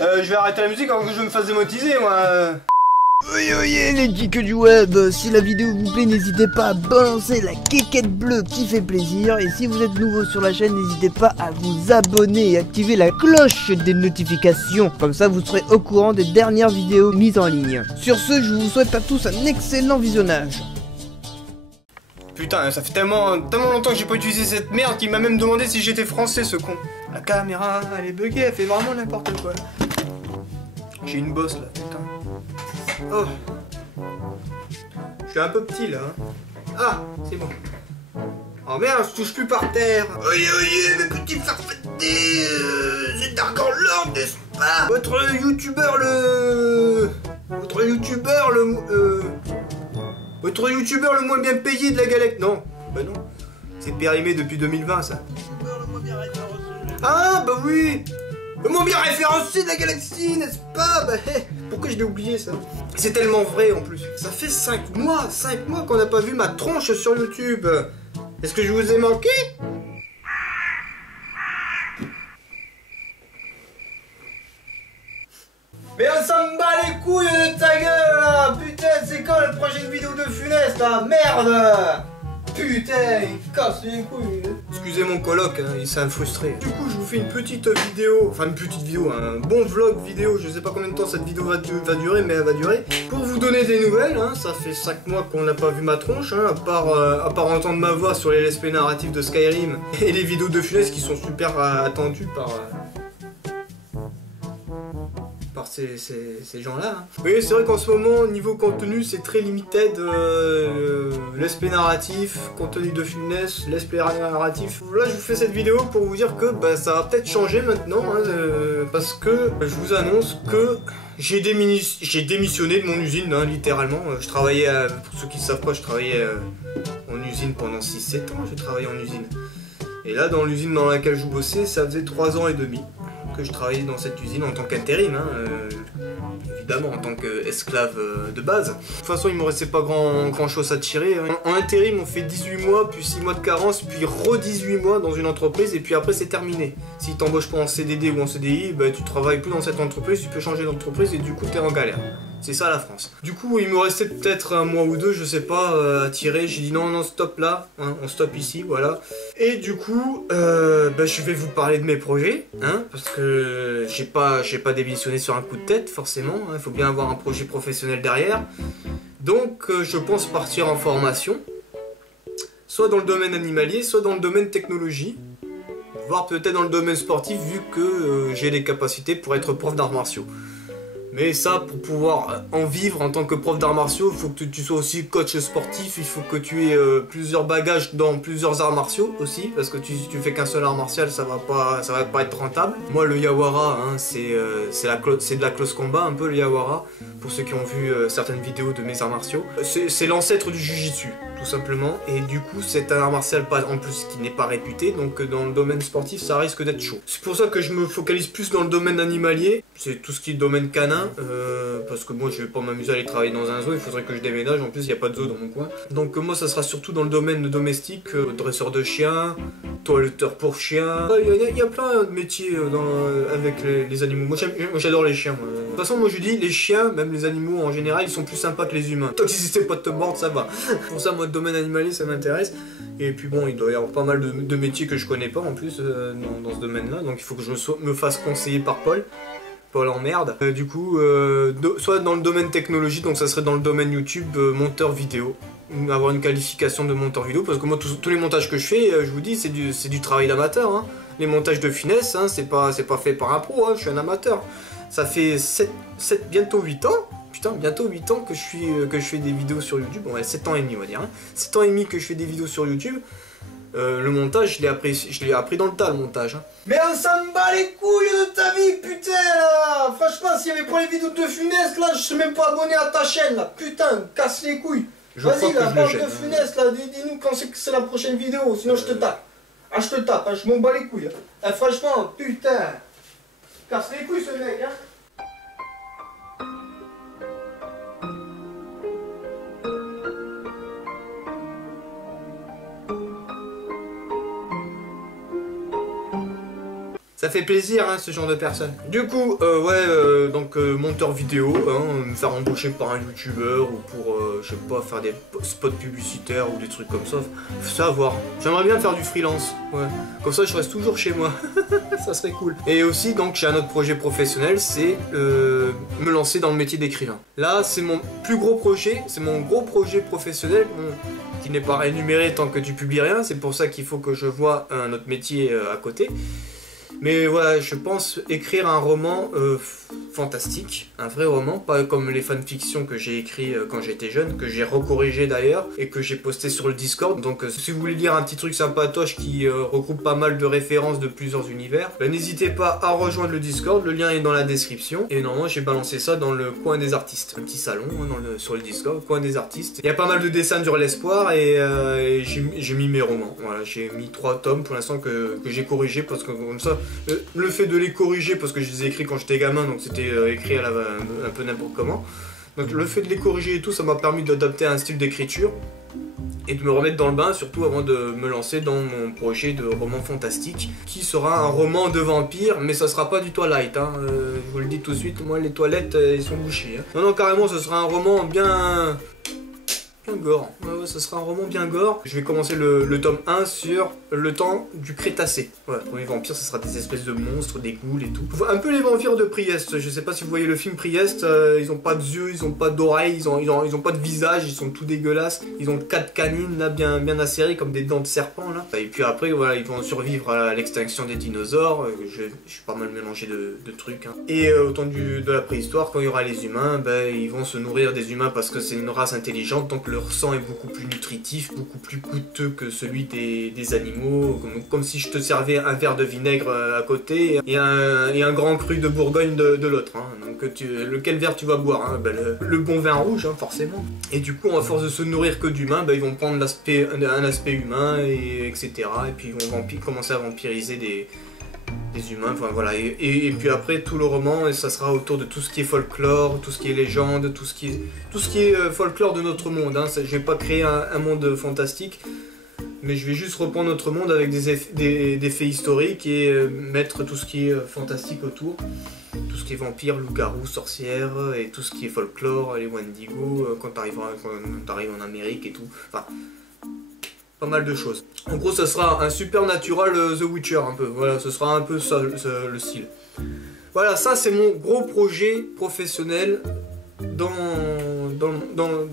Je vais arrêter la musique avant que je me fasse démonétiser, moi. Oyez les geeks du web, si la vidéo vous plaît, n'hésitez pas à balancer la quéquette bleue qui fait plaisir. Et si vous êtes nouveau sur la chaîne, n'hésitez pas à vous abonner et activer la cloche des notifications. Comme ça, vous serez au courant des dernières vidéos mises en ligne. Sur ce, je vous souhaite à tous un excellent visionnage. Putain, ça fait tellement longtemps que j'ai pas utilisé cette merde qu'il m'a même demandé si j'étais français, ce con. La caméra, elle est buggée, elle fait vraiment n'importe quoi. J'ai une bosse là, putain. Oh. Je suis un peu petit là. Ah, c'est bon. Oh merde, je touche plus par terre. Oyez, mes petits farfetés, c'est Dargan Lord, n'est-ce pas? Votre youtubeur le moins bien payé de la galaxie. Non, bah non. C'est périmé depuis 2020 ça. Ah bah oui. Le moins bien référencé de la galaxie, n'est-ce pas? Bah, pourquoi je l'ai oublié ça? C'est tellement vrai en plus. Ça fait 5 mois qu'on n'a pas vu ma tronche sur YouTube. Est-ce que je vous ai manqué? Mais on s'en bat les couilles de ta gueule là. Putain, c'est quand la prochaine vidéo de Funès là? Merde. Putain, il casse les couilles. Excusez mon coloc, hein, il s'est frustré. Du coup, je vous fais une petite vidéo, enfin une petite vidéo, un bon vlog vidéo. Je sais pas combien de temps cette vidéo va durer, mais elle va durer. Pour vous donner des nouvelles, hein, ça fait 5 mois qu'on n'a pas vu ma tronche, hein, à part entendre ma voix sur les let's play narratifs de Skyrim et les vidéos de Funès qui sont super attendues par ces gens-là. Hein. Oui, c'est vrai qu'en ce moment, niveau contenu, c'est très limited. Let's play narratif, contenu de Funès, let's play narratif. Là, je vous fais cette vidéo pour vous dire que bah, ça va peut-être changer maintenant, hein, parce que je vous annonce que j'ai démissionné de mon usine, hein, littéralement. Je travaillais, pour ceux qui ne savent pas, je travaillais en usine pendant 6-7 ans, j'ai travaillé en usine. Et là, dans l'usine dans laquelle je bossais, ça faisait 3 ans et demi que je travaillais dans cette usine en tant qu'intérim, hein, évidemment en tant qu'esclave de base. De toute façon, il me restait pas grand chose à tirer. Hein. En intérim, on fait 18 mois, puis 6 mois de carence, puis re-18 mois dans une entreprise, et puis après c'est terminé. Si t'embauches pas en CDD ou en CDI, bah, tu travailles plus dans cette entreprise, tu peux changer d'entreprise, et du coup t'es en galère. C'est ça la France. Du coup, il me restait peut-être un mois ou deux, je sais pas, à tirer. J'ai dit non, stop là, hein, on stoppe ici, voilà. Et du coup, bah, je vais vous parler de mes projets, hein, parce que j'ai pas démissionné sur un coup de tête, forcément. Il faut bien avoir un projet professionnel derrière. Donc, je pense partir en formation, soit dans le domaine animalier, soit dans le domaine technologie, voire peut-être dans le domaine sportif, vu que j'ai les capacités pour être prof d'arts martiaux. Mais ça, pour pouvoir en vivre en tant que prof d'arts martiaux, il faut que tu sois aussi coach sportif, il faut que tu aies plusieurs bagages dans plusieurs arts martiaux aussi, parce que si tu fais qu'un seul art martial, ça va pas être rentable. Moi, le Yawara, hein, c'est de la close combat, un peu le Yawara, pour ceux qui ont vu certaines vidéos de mes arts martiaux. C'est l'ancêtre du Jiu-Jitsu, tout simplement, et du coup, c'est un art martial en plus qui n'est pas réputé, donc dans le domaine sportif, ça risque d'être chaud. C'est pour ça que je me focalise plus dans le domaine animalier, c'est tout ce qui est domaine canin, parce que moi je vais pas m'amuser à aller travailler dans un zoo, il faudrait que je déménage, en plus il n'y a pas de zoo dans mon coin. Donc moi ça sera surtout dans le domaine domestique, dresseur de chiens, toiletteur pour chiens, il y a plein de métiers avec les animaux. Moi j'adore les chiens. De toute façon moi je dis les chiens, même les animaux en général, ils sont plus sympas que les humains. Tant qu'ils essaient pas de te mordre, ça va. Pour ça moi le domaine animalier ça m'intéresse. Et puis bon, il doit y avoir pas mal de métiers que je connais pas en plus dans ce domaine là, donc il faut que je me fasse conseiller par Paul en merde. Du coup, soit dans le domaine technologie, donc ça serait dans le domaine YouTube, monteur vidéo. Avoir une qualification de monteur vidéo, parce que moi, tous les montages que je fais, je vous dis, c'est du travail d'amateur. Hein. Les montages de Funès, hein, c'est pas fait par un pro, hein, je suis un amateur. Ça fait bientôt 8 ans. Putain, bientôt 8 ans que je fais des vidéos sur YouTube. Bon, ouais, 7 ans et demi, on va dire. Hein. 7 ans et demi que je fais des vidéos sur YouTube. Le montage, je l'ai appris dans le tas, le montage. Hein. Mais on s'en bat les couilles de ta vie, putain, là. Franchement, s'il y avait pas les vidéos de Funès, là, je serais même pas abonné à ta chaîne, là. Putain, casse les couilles. Vas-y, là, parle de Funès, là. Dis-nous quand c'est la prochaine vidéo, sinon je te tape. Ah, je te tape, hein, je m'en bats les couilles. Hein. Franchement, putain. Casse les couilles, ce mec, hein. Ça fait plaisir, hein, ce genre de personnes. Du coup, donc monteur vidéo, hein, me faire embaucher par un youtubeur ou pour, je sais pas, faire des spots publicitaires ou des trucs comme ça. Faut savoir. J'aimerais bien faire du freelance, ouais. Comme ça, je reste toujours chez moi. Ça serait cool. Et aussi, donc, j'ai un autre projet professionnel, c'est me lancer dans le métier d'écrivain. Là, c'est mon plus gros projet, c'est mon gros projet professionnel, qui n'est pas rémunéré tant que tu publies rien. C'est pour ça qu'il faut que je vois un autre métier à côté. Mais voilà, je pense écrire un roman fantastique, un vrai roman, pas comme les fanfictions que j'ai écrit quand j'étais jeune, que j'ai recorrigé d'ailleurs, et que j'ai posté sur le Discord. Donc si vous voulez lire un petit truc sympatoche qui regroupe pas mal de références de plusieurs univers, n'hésitez pas à rejoindre le Discord, le lien est dans la description. Et normalement j'ai balancé ça dans le coin des artistes, un petit salon sur le Discord, coin des artistes. Il y a pas mal de dessins sur l'espoir et j'ai mis mes romans. Voilà, j'ai mis 3 tomes pour l'instant que j'ai corrigé parce que comme ça, le fait de les corriger, parce que je les ai écrits quand j'étais gamin, donc c'était écrit à un peu n'importe comment. Donc le fait de les corriger et tout, ça m'a permis d'adapter un style d'écriture et de me remettre dans le bain, surtout avant de me lancer dans mon projet de roman fantastique, qui sera un roman de vampire, mais ça sera pas du Twilight, hein. Je vous le dis tout de suite, moi les toilettes, ils sont bouchées. Hein. Non, carrément, ce sera un roman bien gore. Ouais, ce sera un roman bien gore. Je vais commencer le tome 1 sur le temps du Crétacé. Ouais, le premier vampire, ce sera des espèces de monstres, des ghouls et tout. Un peu les vampires de Priest. Je sais pas si vous voyez le film Priest. Ils ont pas de yeux, ils ont pas d'oreilles, ils ont pas de visage, ils sont tout dégueulasses. Ils ont 4 canines là bien acérées comme des dents de serpent là. Et puis après, voilà, ils vont survivre à l'extinction des dinosaures. Je suis pas mal mélangé de trucs. Hein. Et au temps de la préhistoire, quand il y aura les humains, ils vont se nourrir des humains parce que c'est une race intelligente, donc leur sang est beaucoup plus nutritif, beaucoup plus coûteux que celui des animaux, comme si je te servais un verre de vinaigre à côté et un grand cru de Bourgogne de l'autre. Hein. Donc lequel verre tu vas boire, hein? Le bon vin rouge, hein, forcément. Et du coup, à force de se nourrir que d'humains, ils vont prendre un aspect humain, etc. Et puis ils vont commencer à vampiriser des humains, enfin voilà, et puis après tout le roman, ça sera autour de tout ce qui est folklore, tout ce qui est légende, tout ce qui est folklore de notre monde. Hein. Je vais pas créer un monde fantastique, mais je vais juste reprendre notre monde avec des faits historiques et mettre tout ce qui est fantastique autour, tout ce qui est vampire, loup-garou, sorcière, et tout ce qui est folklore, les Wendigo, quand t'arrives en Amérique et tout, enfin pas mal de choses. En gros, ça sera un Supernatural The Witcher un peu. Voilà, ce sera un peu ça le style. Voilà, ça c'est mon gros projet professionnel dans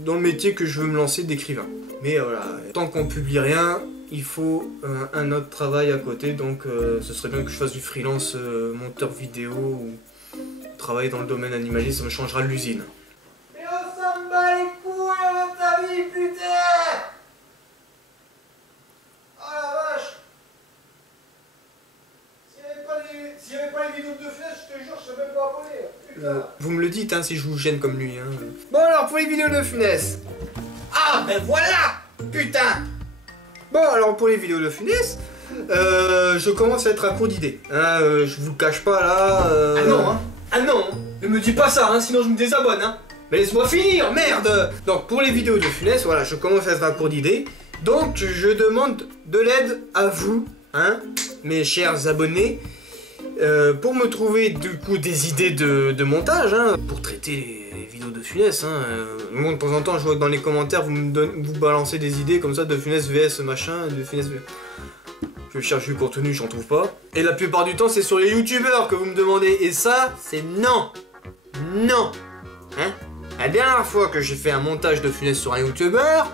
le métier que je veux me lancer d'écrivain. Mais voilà, tant qu'on publie rien, il faut un autre travail à côté. Donc ce serait bien que je fasse du freelance monteur vidéo ou travailler dans le domaine animalier, ça me changera de l'usine. Mais on s'en bat les couilles de ta vie, putain! S'il n'y avait pas les vidéos de Funès, je te jure, je serais même pas abonné. Vous me le dites hein, si je vous gêne comme lui. Hein. Bon alors pour les vidéos de Funès. Ah ben voilà! Putain! Bon alors pour les vidéos de Funès, je commence à être à court d'idées. Hein, je vous le cache pas là. Ah non hein! Ah non! Ne me dis pas ça, hein, sinon je me désabonne. Hein. Mais laisse-moi finir, merde! Donc pour les vidéos de Funès, voilà, je commence à être à court d'idées. Donc je demande de l'aide à vous, hein, mes chers abonnés. Pour me trouver du coup des idées de montage, hein, pour traiter les vidéos de Funès. Hein. Moi de temps en temps je vois que dans les commentaires vous balancez des idées comme ça de Funès vs machin, de Funès vs... Je cherche du contenu, j'en trouve pas. Et la plupart du temps c'est sur les youtubeurs que vous me demandez. Et ça, c'est non. Non. Hein. La dernière fois que j'ai fait un montage de Funès sur un youtubeur,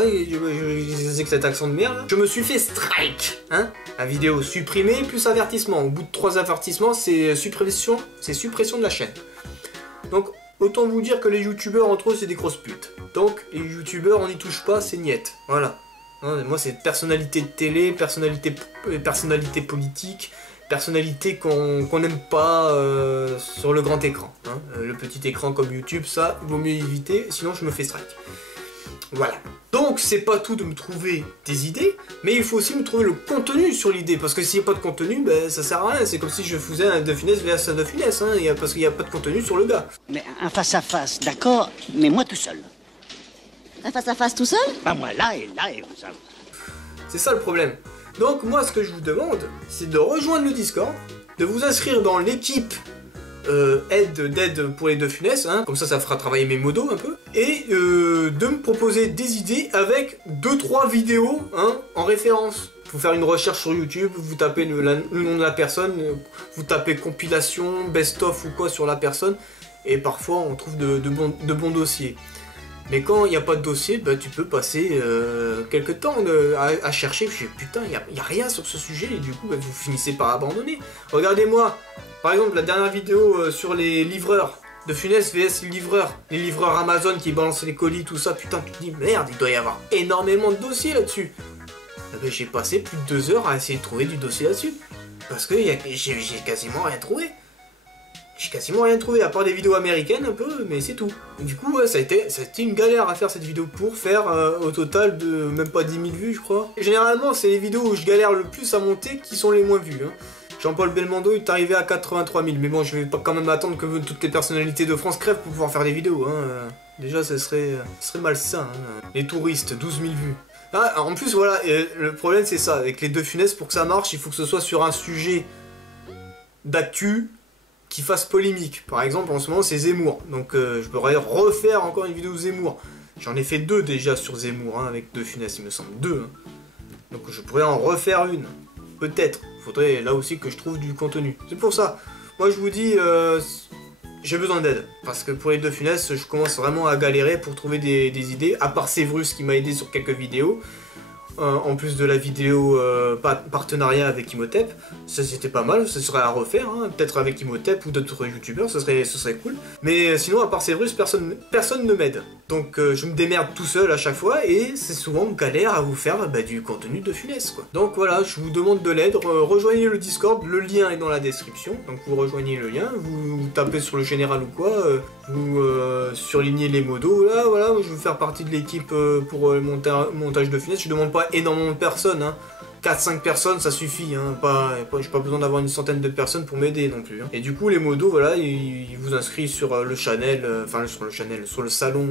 oui, je sais que cet accent de merde, je me suis fait strike, hein. La vidéo supprimée plus avertissement. Au bout de 3 avertissements, c'est suppression de la chaîne. Donc, autant vous dire que les youtubeurs entre eux, c'est des grosses putes. Donc, les youtubeurs, on n'y touche pas, c'est niette. Voilà. Hein, moi, c'est personnalité de télé, personnalité politique, personnalité qu'on n'aime pas sur le grand écran. Hein. Le petit écran comme YouTube, ça, il vaut mieux éviter, sinon je me fais strike. Voilà. Donc c'est pas tout de me trouver des idées, mais il faut aussi me trouver le contenu sur l'idée, parce que s'il n'y a pas de contenu, ben ça sert à rien, c'est comme si je faisais un De Funès vs un De Funès, hein, parce qu'il n'y a pas de contenu sur le gars. Mais un face-à-face, d'accord, mais moi tout seul. Un face-à-face tout seul? Pas moi, là et vous savez. C'est ça le problème. Donc moi ce que je vous demande, c'est de rejoindre le Discord, de vous inscrire dans l'équipe d'aide pour les De Funès, hein, comme ça fera travailler mes modos un peu, et de me proposer des idées avec 2-3 vidéos hein, en référence. Faut faire une recherche sur YouTube, vous tapez le nom de la personne, vous tapez compilation, best-of ou quoi sur la personne, et parfois on trouve de bons dossiers. Mais quand il n'y a pas de dossier, bah, tu peux passer quelques temps à chercher, je dis putain, il n'y a rien sur ce sujet, et du coup bah, vous finissez par abandonner. Regardez-moi, par exemple la dernière vidéo sur les livreurs, De Funès vs les livreurs Amazon qui balancent les colis, tout ça, putain tu te dis merde, il doit y avoir énormément de dossiers là-dessus. Ben, j'ai passé plus de 2 heures à essayer de trouver du dossier là-dessus. Parce que j'ai quasiment rien trouvé. J'ai quasiment rien trouvé, à part des vidéos américaines un peu, mais c'est tout. Du coup, ouais, ça a été une galère à faire cette vidéo pour faire au total de même pas 10 000 vues, je crois. Généralement, c'est les vidéos où je galère le plus à monter qui sont les moins vues. Hein. Jean-Paul Belmondo il est arrivé à 83 000, mais bon, je vais pas quand même attendre que toutes les personnalités de France crèvent pour pouvoir faire des vidéos. Hein. Déjà, ce serait malsain. Hein. Les touristes, 12 000 vues. Ah, en plus, voilà, le problème c'est ça, avec les De Funès, pour que ça marche, il faut que ce soit sur un sujet d'actu qui fasse polémique. Par exemple, en ce moment, c'est Zemmour. Donc, je pourrais refaire encore une vidéo Zemmour. J'en ai fait 2 déjà sur Zemmour, hein, avec De Funès, il me semble. 2. Hein. Donc, je pourrais en refaire une. Peut-être. Faudrait là aussi que je trouve du contenu. C'est pour ça. Moi, je vous dis, j'ai besoin d'aide. Parce que pour les De Funès, je commence vraiment à galérer pour trouver des idées. À part Sévrus qui m'a aidé sur quelques vidéos. En plus de la vidéo partenariat avec Imhotep, ça c'était pas mal, ce serait à refaire, hein, peut-être avec Imhotep ou d'autres youtubeurs, ce serait cool. Mais sinon, à part Sévrus, personne ne m'aide. Donc je me démerde tout seul à chaque fois et c'est souvent une galère à vous faire du contenu De Funès, quoi. Donc voilà, je vous demande de l'aide, rejoignez le Discord, le lien est dans la description, donc vous rejoignez le lien, vous tapez sur le général ou quoi, vous surlignez les modos, là voilà, je veux faire partie de l'équipe pour le montage De Funès, je demande pas énormément de personnes, hein. 4-5 personnes ça suffit, hein. J'ai pas besoin d'avoir une centaine de personnes pour m'aider non plus. Hein. Et du coup les modos, voilà, ils vous inscrivent sur le channel, sur le salon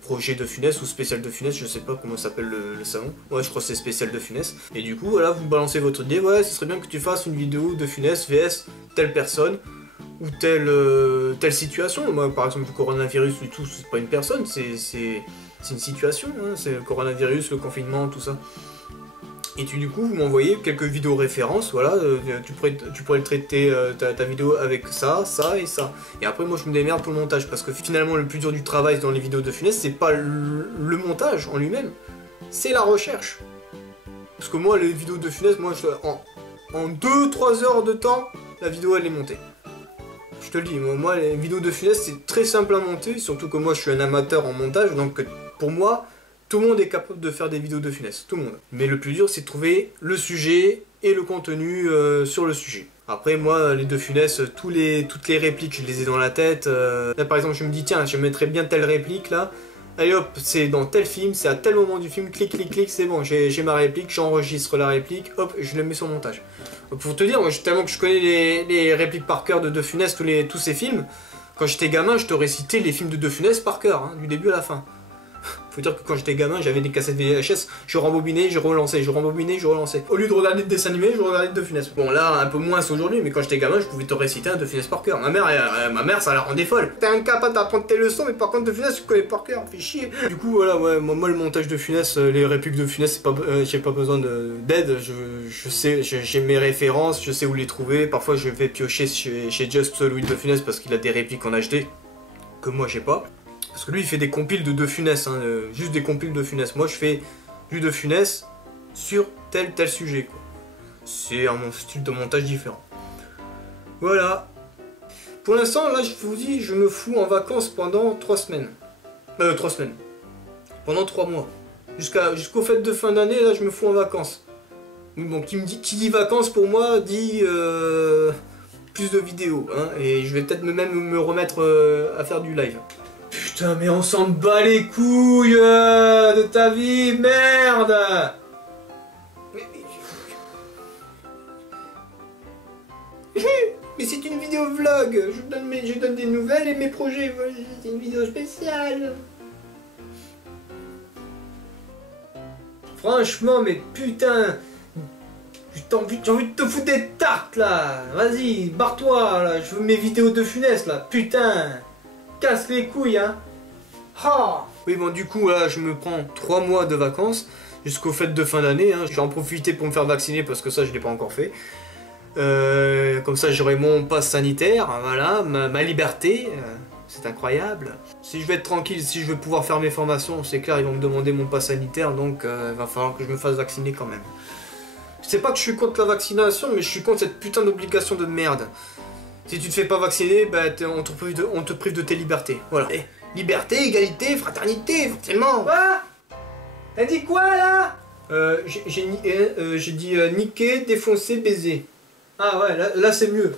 projet De Funès ou spécial De Funès, je sais pas comment s'appelle le salon. Ouais, je crois que c'est spécial De Funès. Et du coup, voilà, vous balancez votre idée, ouais, ce serait bien que tu fasses une vidéo De Funès vs telle personne ou telle situation. Moi, par exemple, le coronavirus et tout, c'est pas une personne, c'est une situation, hein. C'est le coronavirus, le confinement, tout ça. Et du coup, vous m'envoyez quelques vidéos références, voilà, tu pourrais le traiter ta vidéo avec ça, ça et ça. Et après, moi, je me démerde pour le montage, parce que finalement, le plus dur du travail dans les vidéos De Funès, c'est pas le montage en lui-même, c'est la recherche. Parce que moi, les vidéos De Funès, moi, en 2-3 heures de temps, la vidéo, elle est montée. Je te le dis, moi, les vidéos De Funès, c'est très simple à monter, surtout que moi, je suis un amateur en montage, donc pour moi, tout le monde est capable de faire des vidéos De Funès, tout le monde. Mais le plus dur, c'est de trouver le sujet et le contenu sur le sujet. Après, moi, les De Funès, toutes les répliques, je les ai dans la tête. Là, par exemple, je me dis, tiens, je mettrais bien telle réplique, là. Allez hop, c'est dans tel film, c'est à tel moment du film, clic, clic, clic, c'est bon, j'ai ma réplique, j'enregistre la réplique, hop, je le mets sur montage. Pour te dire, moi, tellement que je connais les répliques par cœur de Funès, tous ces films, quand j'étais gamin, je t'aurais cité les films de De Funès par cœur, hein, du début à la fin. Faut dire que quand j'étais gamin, j'avais des cassettes VHS, je rembobinais, je relançais, je rembobinais, je relançais. Au lieu de regarder des dessins animés, je regardais De Funès. Bon là, un peu moins aujourd'hui, mais quand j'étais gamin, je pouvais te réciter un De Funès par cœur. Ma mère, ça la rendait folle. T'es incapable d'apprendre tes leçons, mais par contre De Funès, tu connais par cœur, fais chier. Du coup, voilà, ouais, moi le montage De Funès, les répliques De Funès, c'est pas, j'ai pas besoin d'aide. Je sais, j'ai mes références, je sais où les trouver. Parfois, je vais piocher chez Just Louis De Funès parce qu'il a des répliques en HD que moi j'ai pas. Parce que lui il fait des compiles de Funès, hein, juste des compiles de Funès. Moi je fais du De Funès sur tel sujet, quoi. C'est un style de montage différent. Voilà. Pour l'instant là je vous dis, je me fous en vacances pendant 3 semaines. 3 semaines. Pendant 3 mois. Jusqu'aux fêtes de fin d'année, là je me fous en vacances. Bon, qui dit vacances pour moi dit plus de vidéos, hein, et je vais peut-être même me remettre à faire du live. Putain, mais on s'en bat les couilles de ta vie, merde! Mais c'est une vidéo vlog, je donne des nouvelles et mes projets, c'est une vidéo spéciale. Franchement, mais putain, j'ai envie de te foutre des tartes là. Vas-y, barre-toi là. Je veux mes vidéos de Funès là. Putain, casse les couilles hein. Ah. Oui bon du coup là je me prends 3 mois de vacances jusqu'aux fêtes de fin d'année. Hein. Je vais en profiter pour me faire vacciner parce que ça je l'ai pas encore fait. Comme ça j'aurai mon pass sanitaire, voilà, ma liberté. C'est incroyable. Si je vais être tranquille, si je veux pouvoir faire mes formations, c'est clair, ils vont me demander mon pass sanitaire, donc il va falloir que je me fasse vacciner quand même. Je sais pas que je suis contre la vaccination, mais je suis contre cette putain d'obligation de merde. Si tu te fais pas vacciner, bah on te prive de tes libertés. Voilà. Et liberté, égalité, fraternité, forcément. Quoi? T'as dit quoi là? J'ai dit niquer, défoncer, baiser. Ah ouais, là c'est mieux.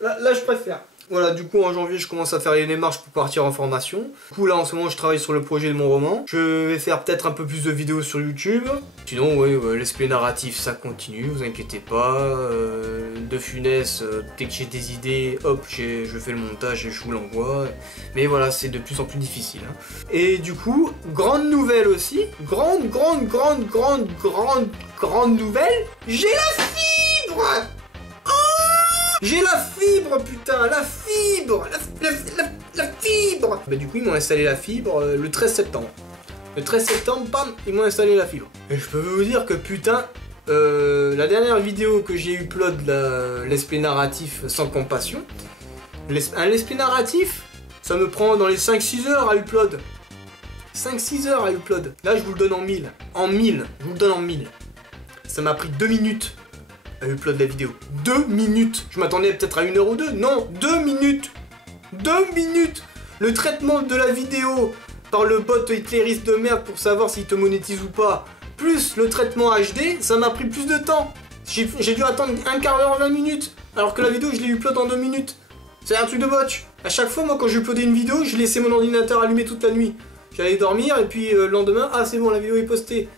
Là je préfère. Voilà, du coup en janvier je commence à faire les démarches pour partir en formation. Du coup là en ce moment je travaille sur le projet de mon roman. Je vais faire peut-être un peu plus de vidéos sur YouTube. Sinon ouais, l'esprit narratif ça continue, vous inquiétez pas. De Funès, dès que j'ai des idées, hop, je fais le montage et je vous l'envoie. Mais voilà, c'est de plus en plus difficile. Hein. Et du coup, grande nouvelle aussi, grande nouvelle, j'ai la fibre. J'ai la fibre, putain, la fibre, la fibre. Bah du coup, ils m'ont installé la fibre le 13 septembre. Le 13 septembre, bam, ils m'ont installé la fibre. Et je peux vous dire que putain, la dernière vidéo que j'ai upload, l'esprit narratif sans compassion, un l'esprit narratif, ça me prend dans les 5-6 heures à upload. 5-6 heures à upload. Là, je vous le donne en 1000. En 1000, je vous le donne en 1000. Ça m'a pris 2 minutes. Upload la vidéo. 2 minutes. Je m'attendais peut-être à 1 heure ou 2. Non, 2 minutes. 2 minutes. Le traitement de la vidéo par le bot hitlériste de merde pour savoir s'il te monétise ou pas, plus le traitement HD, ça m'a pris plus de temps. J'ai dû attendre un quart d'heure, 20 minutes. Alors que la vidéo, je l'ai upload en 2 minutes. C'est un truc de botch. À chaque fois, moi, quand je uploadais une vidéo, je laissais mon ordinateur allumé toute la nuit. J'allais dormir et puis le lendemain, ah c'est bon, la vidéo est postée.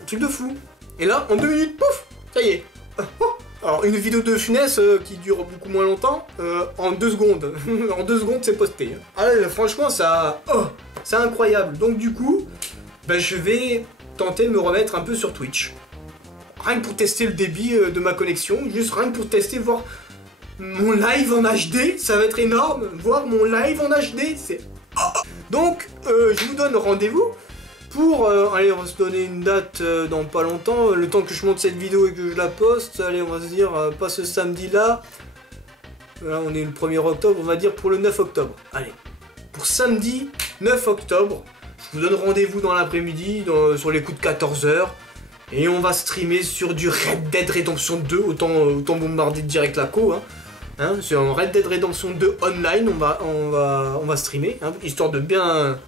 Un truc de fou. Et là, en 2 minutes, pouf, ça y est. Alors une vidéo de Funès qui dure beaucoup moins longtemps, en 2 secondes. En 2 secondes c'est posté. Ah là, franchement ça... Oh, c'est incroyable. Donc du coup, bah, je vais tenter de me remettre un peu sur Twitch. Rien que pour tester le débit de ma connexion, juste rien que pour tester, voir mon live en HD, ça va être énorme. Voir mon live en HD, c'est... Oh. Donc je vous donne rendez-vous. Pour, allez, on va se donner une date dans pas longtemps, le temps que je monte cette vidéo et que je la poste, allez, on va se dire, pas ce samedi-là, là on est le 1er octobre, on va dire pour le 9 octobre, allez, pour samedi 9 octobre, je vous donne rendez-vous dans l'après-midi, sur les coups de 14 h, et on va streamer sur du Red Dead Redemption 2, autant bombarder direct la co, hein. Hein, c'est un Red Dead Redemption 2 online, on va streamer, hein, histoire de bien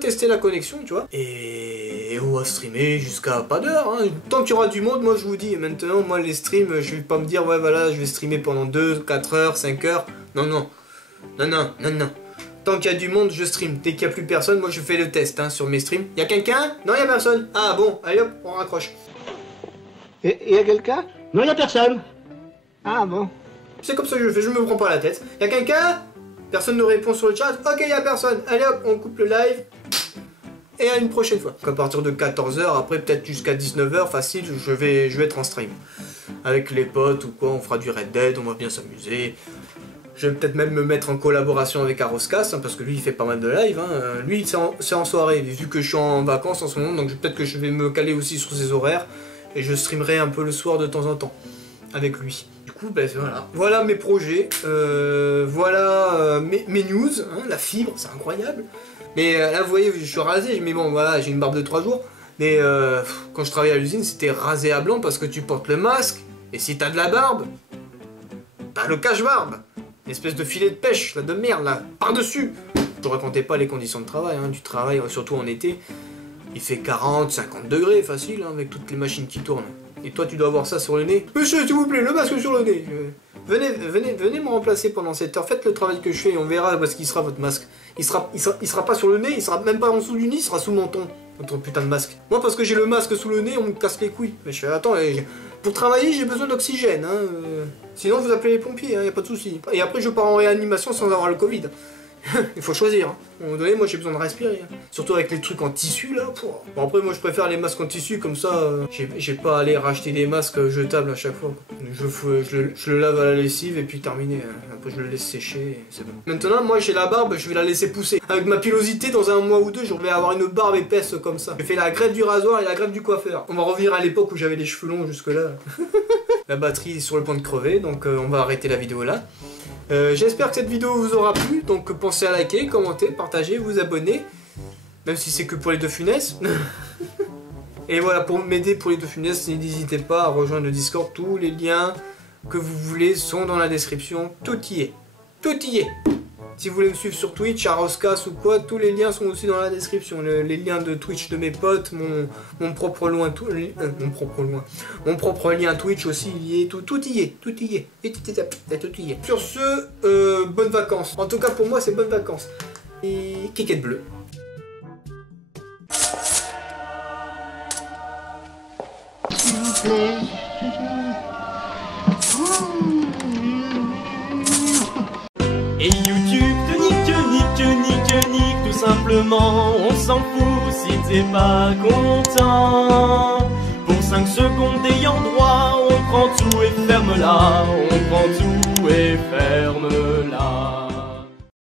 tester la connexion, tu vois. Et on va streamer jusqu'à pas d'heure, hein. Tant qu'il y aura du monde, moi je vous dis, maintenant, moi les streams, je vais pas me dire, ouais voilà, je vais streamer pendant 2, 4 heures, 5 heures, non. Tant qu'il y a du monde, je stream. Dès qu'il n'y a plus personne, moi je fais le test hein, sur mes streams. Y'a quelqu'un? Non, y'a personne. Ah bon, allez hop, on raccroche. Et y'a quelqu'un? Non, y'a personne. Ah bon. C'est comme ça que je fais, je me prends pas la tête. Y'a quelqu'un? Personne ne répond sur le chat. Ok, y'a personne. Allez hop, on coupe le live. Et à une prochaine fois. Donc à partir de 14 h, après peut-être jusqu'à 19 h, facile, je vais être en stream. Avec les potes ou quoi, on fera du Red Dead, on va bien s'amuser. Je vais peut-être même me mettre en collaboration avec Aroscas, hein, parce que lui il fait pas mal de live. Hein. Lui c'est en soirée, vu que je suis en vacances en ce moment, donc peut-être que je vais me caler aussi sur ses horaires. Et je streamerai un peu le soir de temps en temps. Avec lui. Du coup, ben voilà. Voilà mes projets. Voilà mes news. Hein, la fibre, c'est incroyable. Mais là, vous voyez, je suis rasé. Mais bon, voilà, j'ai une barbe de 3 jours. Mais quand je travaillais à l'usine, c'était rasé à blanc parce que tu portes le masque. Et si t'as de la barbe, t'as le cache-barbe. Une espèce de filet de pêche, là, de merde, là, par-dessus. Je ne racontais pas les conditions de travail, hein, du travail, surtout en été. Il fait 40, 50 degrés, facile, hein, avec toutes les machines qui tournent. Et toi, tu dois avoir ça sur le nez. Monsieur, s'il vous plaît, le masque sur le nez. Venez me remplacer pendant cette heure. Faites le travail que je fais et on verra où est-ce qu'il sera, votre masque. Il sera pas sur le nez, il sera même pas en dessous du nez, il sera sous le menton. Votre putain de masque. Moi, parce que j'ai le masque sous le nez, on me casse les couilles. Mais je fais, attends, pour travailler, j'ai besoin d'oxygène. Hein. Sinon, vous appelez les pompiers, hein, y a pas de souci. Et après, je pars en réanimation sans avoir le Covid. Il faut choisir. Hein. À un moment donné, moi j'ai besoin de respirer. Hein. Surtout avec les trucs en tissu là. Bon, après, moi je préfère les masques en tissu, comme ça, j'ai pas à aller racheter des masques jetables à chaque fois. Je le lave à la lessive et puis terminé. Hein. Après, je le laisse sécher et c'est bon. Maintenant, moi j'ai la barbe, je vais la laisser pousser. Avec ma pilosité, dans un mois ou deux, je vais avoir une barbe épaisse comme ça. J'ai fait la greffe du rasoir et la greffe du coiffeur. On va revenir à l'époque où j'avais les cheveux longs jusque-là. La batterie est sur le point de crever, donc on va arrêter la vidéo là. J'espère que cette vidéo vous aura plu, donc pensez à liker, commenter, partager, vous abonner, même si c'est que pour les deux funesses. Et voilà, pour m'aider pour les deux funesses, n'hésitez pas à rejoindre le Discord, tous les liens que vous voulez sont dans la description, tout y est, tout y est. Si vous voulez me suivre sur Twitch, à Roscas ou quoi, tous les liens sont aussi dans la description. Les liens de Twitch de mes potes, mon propre lien Twitch aussi, il y est, tout y est, tout y est, tout y est. Sur ce, bonnes vacances. En tout cas pour moi c'est bonnes vacances. Et Kékette bleue. S'il vous plaît. Et YouTube te nique, tout simplement, on s'en fout si t'es pas content. Pour 5 secondes d'ayant droit, on prend tout et ferme là, on prend tout et ferme